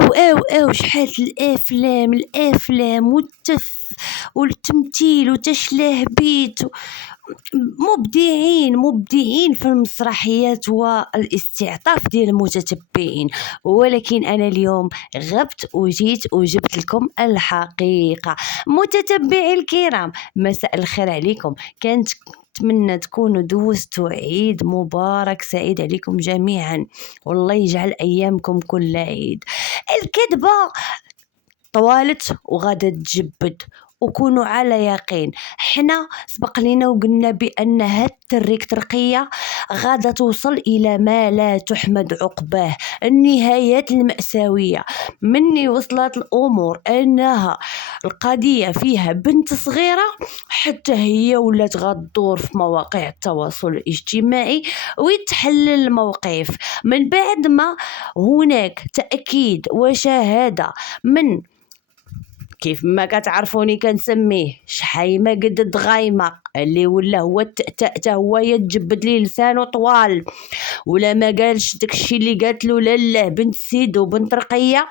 او شحال الافلام والتمثيل وتشلاه بيت مبدعين في المسرحيات والاستعطاف ديال المتتبعين. ولكن انا اليوم غبت وجيت وجبت لكم الحقيقة. متتبعي الكرام، مساء الخير عليكم. كانت نتمنى تكونوا دوزتوا عيد مبارك سعيد عليكم جميعا، والله يجعل ايامكم كل عيد. الكذبة طوالت وغادا تجبد، وكونوا على يقين حنا سبق لينا وقلنا بان هاد الترقية غادا توصل الى ما لا تحمد عقباه، النهايات المأساوية. مني وصلت الامور انها القضية فيها بنت صغيرة حتى هي ولات غدور في مواقع التواصل الاجتماعي ويتحلل الموقف من بعد ما هناك تأكيد وشهادة من كيف ما كتعرفوني كنسميه شحيمه قد دغايمه، اللي ولا هو التأتأ هو يتجبد ليه لسانه طوال، ولا ما قالش داكشي اللي قالت له لاله بنت سيد وبنت رقيه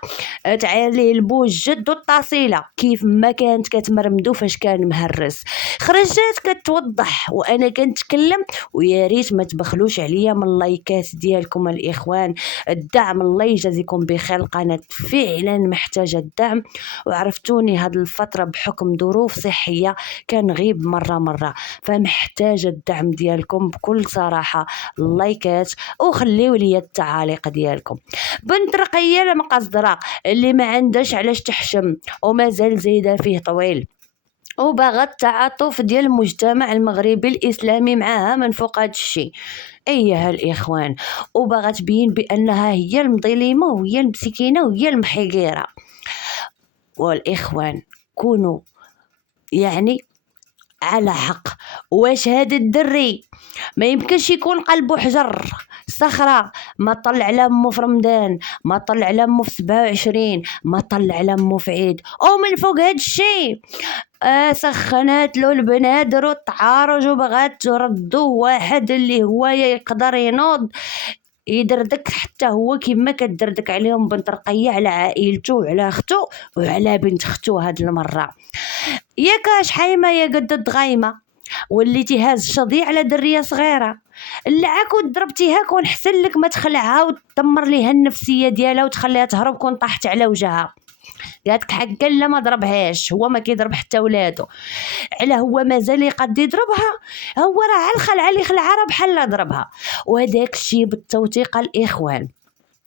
تعاير ليه البوج جد والطاصيله كيف ما كانت كتمرمدو فاش كان مهرس. خرجت كتوضح وانا كنتكلم، ويا ريت ما تبخلوش عليا من اللايكات ديالكم الاخوان، الدعم الله يجازيكم بخير. القناه فعلا محتاجه الدعم، وعرفتوني هاد الفتره بحكم ظروف صحيه كنغيب مره فمحتاجه الدعم ديالكم بكل صراحه، اللايكات وخليوا لي التعاليق ديالكم. بنت رقيه المقصدره اللي ما عندهاش علاش تحشم ومازال زايده فيه طويل، وباغا التعاطف ديال المجتمع المغربي الاسلامي معاها من فوق هذا الشيء ايها الاخوان، وباغا تبين بانها هي المظلمه وهي المسكينه وهي المحيقيره. والاخوان كونوا يعني على حق. واش هذا الدري ما يمكنش يكون قلبه حجر صخرة؟ ما طلع لامه في رمضان، ما طلع لامه في 27، ما طلع لامه في عيد، ومن فوق هاد الشيء سخنات له البنادر والتعارج وبغات تردو واحد اللي هو يقدر ينوض يدردك حتى هو كيما كدردك عليهم بنت رقيه على عائلته وعلى اختو وعلى بنت اختو. هاد المره ياك شحيمه يا قد الدغايمه وليتي هاز شظيع على دريه صغيره، لعاك وضربتيها كون حسن لك ما تخلعها وتدمر ليها النفسيه ديالها وتخليها تهرب كون طاحت على وجهها. قالك حقا لا ما ضربهاش، هو ما كيضرب حتى ولادو، على هو مازال يقد يضربها، هو راه على الخلعه اللي خلعها راه بحال لا ضربها. وهداك الشيء بالتوثيق الاخوان،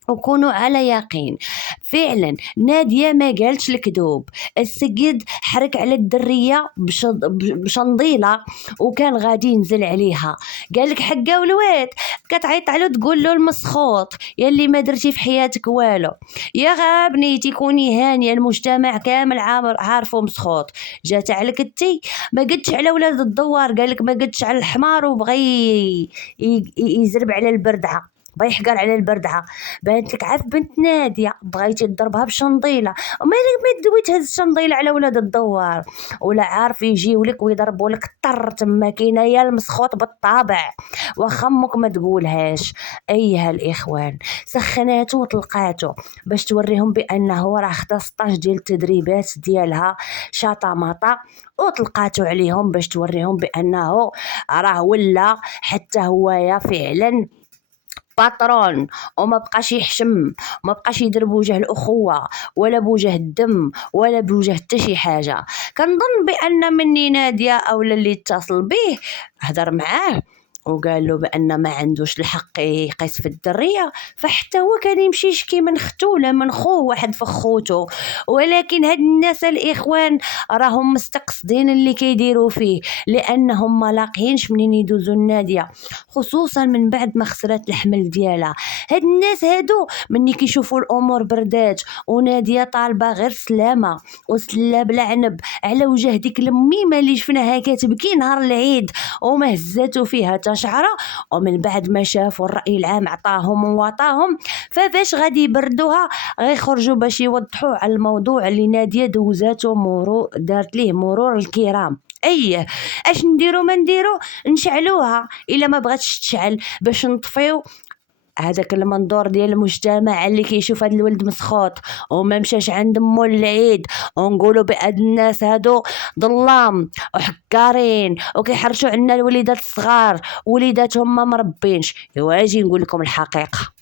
وكونوا على يقين فعلا نادية ما قالتش الكذوب. السيد حرك على الدرية بشنضيلة وكان غادي ينزل عليها، قالك حقا ولواد كتعيط عليه تقول له المسخوط يلي ما درتي في حياتك والو. يا غابني كوني هانيه، المجتمع كامل عارفه مسخوط. جات عليك انتي ما قدش على ولاد الدوار، قالك ما قدش على الحمار وبغي يزرب على البردعه، بغا يحقر على البردعه. بانت لك عاف بنت ناديه بغيتي تضربها بشنطيله، ومالك ما دوي تهز الشنطيله على ولاد الدوار، ولا عارف يجيو لك ويضربوا لك الطر تما. كاينه يا المسخوط بالطبع وخمك ما تقولهاش. ايها الاخوان سخناتو وطلقاتو باش توريهم بانه راه خدا 16 ديال التدريبات ديالها شاطماطه، وطلقاتو عليهم باش توريهم بانه راه ولا حتى هو فعلا باترون، وما بقاش يحشم، وما بقاش يدير بوجه الاخوه ولا بوجه الدم ولا بوجه حتى شي حاجه. كنظن بان مني ناديه او اللي اتصل به هضر معاه وقال له بان ما عندوش الحق يقيس في الدريه، فحتى هو كان يمشي يشكي من ختو ولا من خوه واحد في خوتو. ولكن هاد الناس الاخوان راهم مستقصدين اللي كيديروا فيه، لانهم ما لاقيينش منين يدوزوا الناديه، خصوصا من بعد ما خسرت الحمل ديالها. هاد الناس هادو مني كيشوفوا الامور بردات وناديه طالبه غير سلامه وسلا بلا عنب على وجه ديك الميمه اللي شفناها كتبكي نهار العيد وما هزاتو فيها تشعره، ومن بعد ما شافوا الراي العام عطاهم وواطاهم، فاش غادي يبردوها غيخرجوا باش يوضحوا على الموضوع اللي ناديه دوزاتو دارت ليه مرور الكرام. ايه اش نديرو ما نديرو نشعلوها الا ما بغاتش تشعل باش نطفيو هذاك المنظور ديال المجتمع اللي كيشوف هذا الولد مسخوط وما مشاش عند مو العيد، ونقولوا بأن الناس هادو ظلام وحكارين وكيحرشوا عنا الوليدات الصغار وليداتهم ما مربينش. ايوا اجي نقول لكم الحقيقه،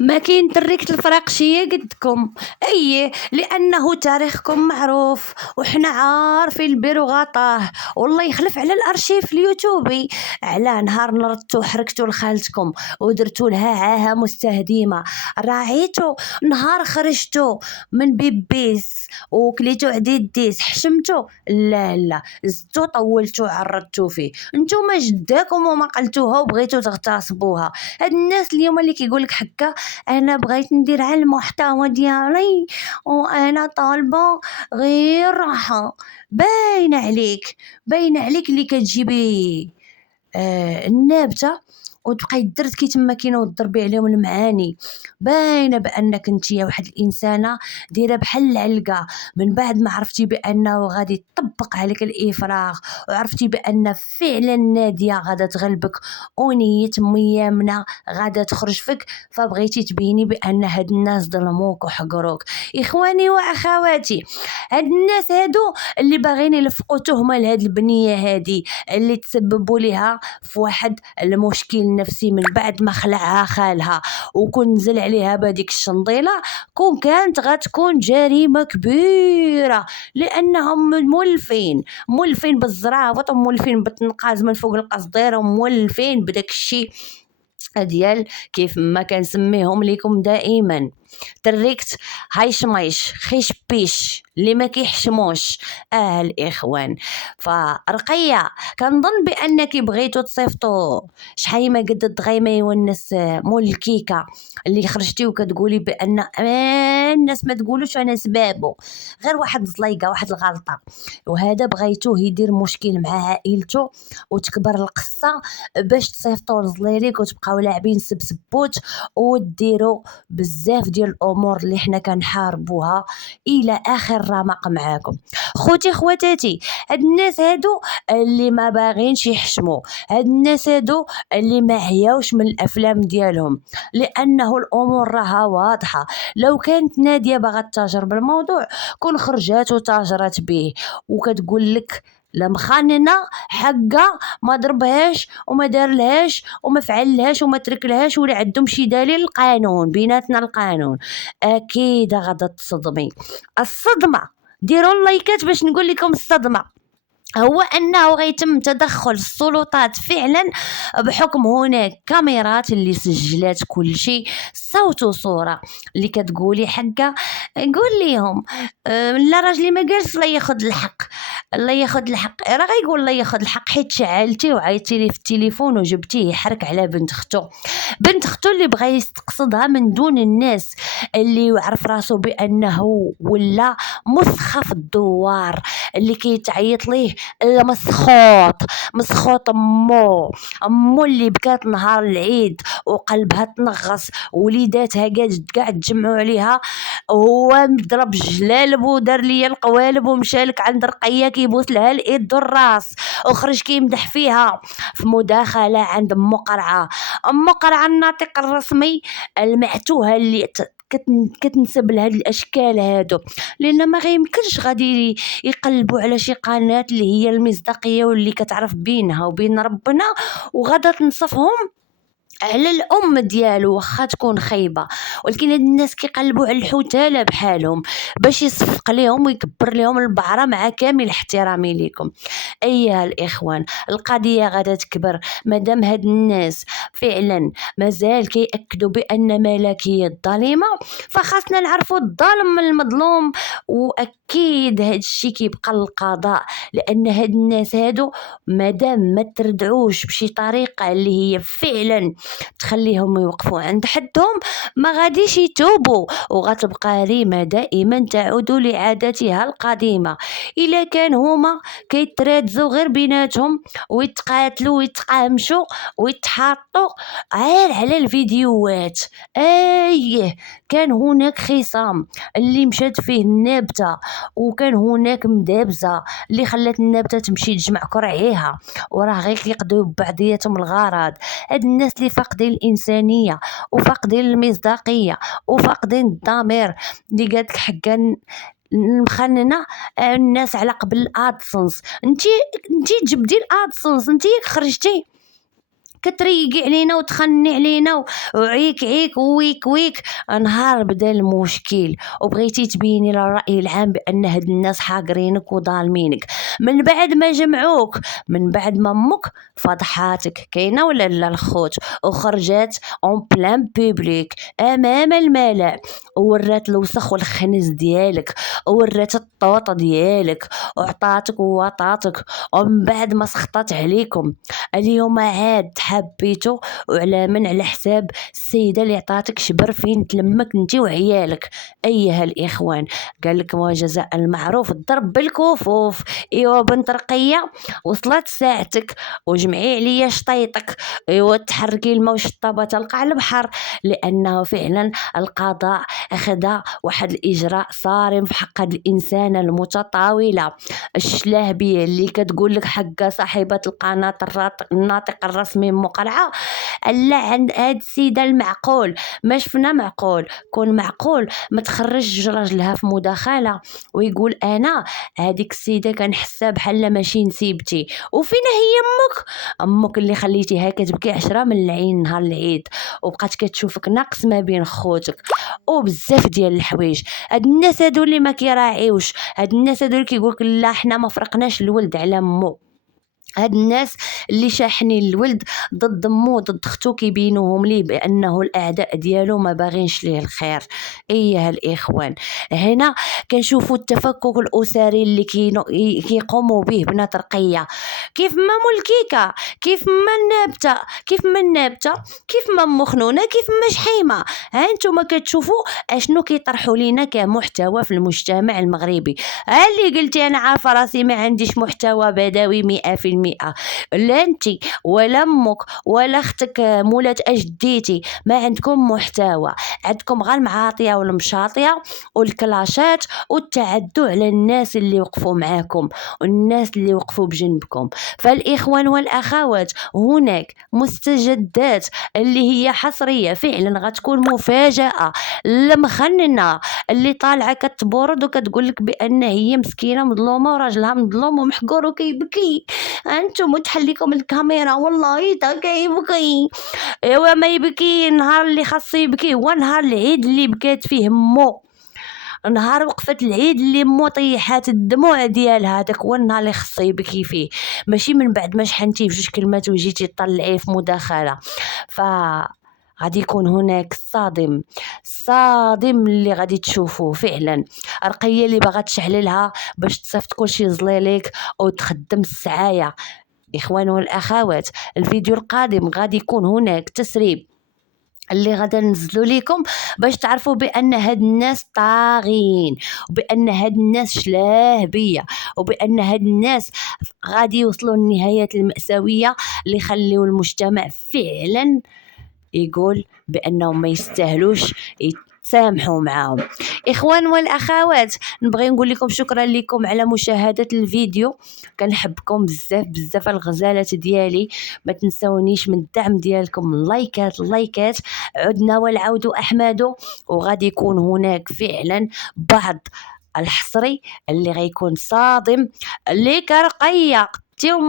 ما كاين دريكة الفراقشية قدكم، ايه لانه تاريخكم معروف وحنا عارفين البيرو غطاه، والله يخلف على الارشيف اليوتيوبي على نهار نردتو حركتو لخالتكم ودرتو لها عاهه مستهدمه، راعيتو نهار خرجتو من بيبيس وكليتو عديديس حشمتو، لا زدتو طولتو عرضتو فيه، نتوما جداكم وما قلتوها وبغيتو تغتصبوها. هاد الناس اليوم اللي كيقولك حكا انا بغيت ندير على المحتوى ديالي وانا طالبه غير راحه، باين عليك اللي كتجيبي النابته وتبقاي درت كي تما كاينه وتضربي عليهم المعاني، باينه بانك انتيا واحد الانسانه دايره بحال العلقه. من بعد ما عرفتي بانه غادي يطبق عليك الافراغ وعرفتي بان فعلا ناديه غادا تغلبك ونيه ميامنه غادا تخرج فيك، فبغيتي تبيني بان هاد الناس ظلموك وحقروك. اخواني واخواتي، هاد الناس هادو اللي باغيين يلفقوا تهمه لهاد البنيه هادي اللي تسببوا لها في واحد المشكل نفسي من بعد ما خلعها خالها وكون نزل عليها بهذيك الشنطيله، كون كانت غتكون جريمه كبيره لانهم مولفين بالزرافط ومولفين بالتنقاز من فوق القصدير ومولفين بداك الشيء ديال كيف ما كنسميهم لكم دائما تريكت هاي شمايش خيش بيش اللي ما كيحشموش الاخوان. فرقيه كنظن بانك بغيتو تصيفطوا شحال ما قد دغيا يونس مول الكيكه اللي خرجتي وكتقولي بان الناس ما تقولوش انا سبابو، غير واحد زليقه واحد الغلطه، وهذا بغيتوه يدير مشكل مع عائلته وتكبر القصه باش تصيفطوا لزليليك وتبقاو لاعبين سبسبوت وديروا بزاف ديال الامور اللي حنا كنحاربوها الى اخر رمق معاكم. خوتي خواتاتي، هاد الناس هادو اللي ما باغينش يحشموا، هاد الناس هادو اللي ما عياوش من الافلام ديالهم، لانه الامور راها واضحه. لو كانت ناديه باغا تتاجر بالموضوع كون خرجات وتاجرات به وكتقول لك لا مخاننه حقه ما ضربهاش وما دارلهاش وما فعلهاش وما تركلهاش ولا عندهم شي دليل القانون بيناتنا القانون، اكيد غادا تصدمي. الصدمه ديروا اللايكات باش نقول لكم الصدمه هو انه غيتم تدخل السلطات فعلا بحكم هناك كاميرات اللي سجلات كل شيء صوت وصوره اللي كتقولي حقه قول ليهم لا راجلي ما قالش لا ياخذ الحق، الله ياخذ الحق راه غيقول الله ياخذ الحق حيت شعلتي وعيطتي ليه في التليفون وجبتيه يحرك على بنت اختو اللي بغى يستقصدها من دون الناس، اللي يعرف راسو بانه ولا مسخف الدوار اللي كيتعيط ليه مسخوط امو اللي بكات نهار العيد وقلبها تنغص وليداتها قاعد تجمعوا عليها وهو مضرب جلالب ودار ليا القوالب ومشالك عند رقيه كيبوس لها الايد والراس وخرج كيمدح فيها في مداخله عند ام قرعه الناطق الرسمي المعتوهه اللي كتنسب لهاد الاشكال هادو، لان ما غيمكنش غادي يقلبوا على شي قناه اللي هي المصداقيه واللي كتعرف بينها وبين ربنا وغادا تنصفهم على الام ديالو واخا تكون خايبه. ولكن هاد الناس كيقلبوا على الحوتاله بحالهم باش يصفق ليهم ويكبر ليهم البعره مع كامل احترامي ليكم. ايها الاخوان، القضيه غادا تكبر مادام هاد الناس فعلا مازال كيأكدوا بان ملكيه الظالمه، فخاصنا نعرفوا الظالم من المظلوم، واكيد هاد الشيء كيبقى للقضاء، لان هاد الناس هادو مادام ما تردعوش بشي طريقه اللي هي فعلا تخليهم يوقفوا عند حدهم ما غاديش يتوبوا وغتبقى ريما دائما تعود لعادتها القديمه. الا كان هما كيترادزوا غير بيناتهم ويتقاتلوا ويتقامشوا ويتحاطوا غير على الفيديوهات، كان هناك خصام اللي مشات فيه النابته وكان هناك مدابزه اللي خلات النبته تمشي تجمع كرعيها وراه غير كيقضيو ببعضياتهم الغرض. هاد الناس اللي فاقدين الانسانيه وفاقدين المصداقيه وفاقدين الضمير، اللي قالك حقا مخننه الناس على قبل الادسنس. انتي جبدي الادسنس، انتي خرجتي كتريقي علينا وتخني علينا وعيك عيك وويك ويك. نهار بدا المشكل وبغيتي تبيني للرأي العام بأن هاد الناس حاقرينك وظالمينك، من بعد ما جمعوك، من بعد ما امك فضحاتك، كاينه ولا لا الخوت، وخرجات اون بلان بوبليك امام الملأ وورات الوسخ والخنز ديالك وورات الطوط ديالك وعطاتك ووطاتك. ومن بعد ما سخطات عليكم اليوم عاد حبيتو، وعلى من على حساب السيده اللي عطاتك شبر فين تلمك انتي وعيالك. ايها الاخوان، قال لك وجزاء المعروف الضرب بالكفوف. ايوا بنت رقيه وصلت ساعتك وجمعي عليا شطيطك. ايوا تحركي الماء وشطابه تلقى البحر، لانه فعلا القضاء اخذ واحد الاجراء صارم في حق هاد الانسانه المتطاوله الشلاهبيه اللي كتقول لك حق صاحبه القناه الناطق الرسمي مقرعه. لا، عند هاد السيده المعقول ما شفنا معقول. كون معقول ما تخرج راجلها في مداخله ويقول انا هذيك السيده كنحسها بحال ماشي نسيبتي. وفين هي امك اللي خليتيها كتبكي 10 من العين نهار العيد وبقات كتشوفك ناقص ما بين خوتك وبزاف ديال الحوايج. هاد الناس هادو اللي ما كيراعيوش، هاد الناس هادو اللي كيقولك لا حنا ما فرقناش الولد على مو، هاد الناس اللي شاحنين الولد ضد مو ضد اختو كيبينوهم ليه بانه الاعداء ديالو ما باغينش ليه الخير. ايها الاخوان، هنا كنشوفوا التفكك الاسري اللي كيقوموا به بنات رقيه. كيف ما ملكيكه، كيف ما النابته، كيف ما النابته، كيف ما مخنونه، كيف ما شحيمه. ها انتم كتشوفوا اشنو كيطرحوا لينا كمحتوى في المجتمع المغربي. ها اللي قلتي انا عارفه راسي ما عنديش محتوى بدوي 100%، لا انتي ولا امك ولا اختك مولات اجديتي ما عندكم محتوى، عندكم غير المعاطيه والمشاطيه والكلاشات والتعدو على الناس اللي وقفوا معاكم والناس اللي وقفوا بجنبكم. فالاخوان والاخوات، هناك مستجدات اللي هي حصريه فعلا غتكون مفاجاه المخننه اللي طالعه كتبرد وكتقول لك بان هي مسكينه مظلومه وراجلها مظلوم ومحقور وكيبكي. انتم تحليكم الكاميرا والله تا كيبكي. ايوا ما يبكي، نهار اللي خاصو يبكي هو نهار العيد اللي بكات فيه مو، نهار وقفت العيد اللي مو طيحات الدموع ديالها، داك هو النهار اللي خصو يبكي فيه، ماشي من بعد ما شحنتيه بجوج كلمات وجيتي تطلعيه في مداخله. ف غادي يكون هناك صادم اللي غادي تشوفوه فعلا. رقيه اللي باغا تشعللها باش تصيفط كلشي زليليك وتخدم السعايه. اخوان والاخوات، الفيديو القادم غادي يكون هناك تسريب اللي غادا ننزلوا لكم باش تعرفوا بان هاد الناس طاغين وبان هاد الناس شلاهبيه وبان هاد الناس غادي يوصلوا للنهايات المأساويه اللي يخليوا المجتمع فعلا يقول بانهم ما يستاهلوش يتسامحوا معاهم. اخوان والاخوات، نبغي نقول لكم شكرا لكم على مشاهده الفيديو، كنحبكم بزاف بزاف الغزالات ديالي. ما تنسونيش من الدعم ديالكم، اللايكات. عدنا والعود احمد، وغادي يكون هناك فعلا بعض الحصري اللي غيكون صادم لكرقيه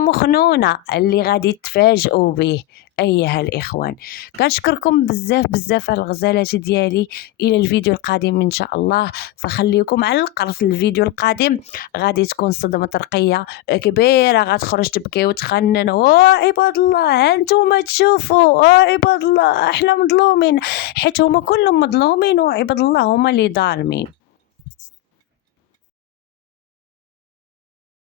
مخنونه اللي غادي تفاجئوا به. ايها الاخوان، كنشكركم بزاف بزاف على الغزالات ديالي. الى الفيديو القادم ان شاء الله، فخليكم على القرص. الفيديو القادم غادي تكون صدمه رقيه كبيره غتخرج تبكي وتخنن. عباد الله هانتوما تشوفوا، عباد الله احنا مظلومين، حيت هما كلهم مظلومين وعباد الله هما اللي ظالمين.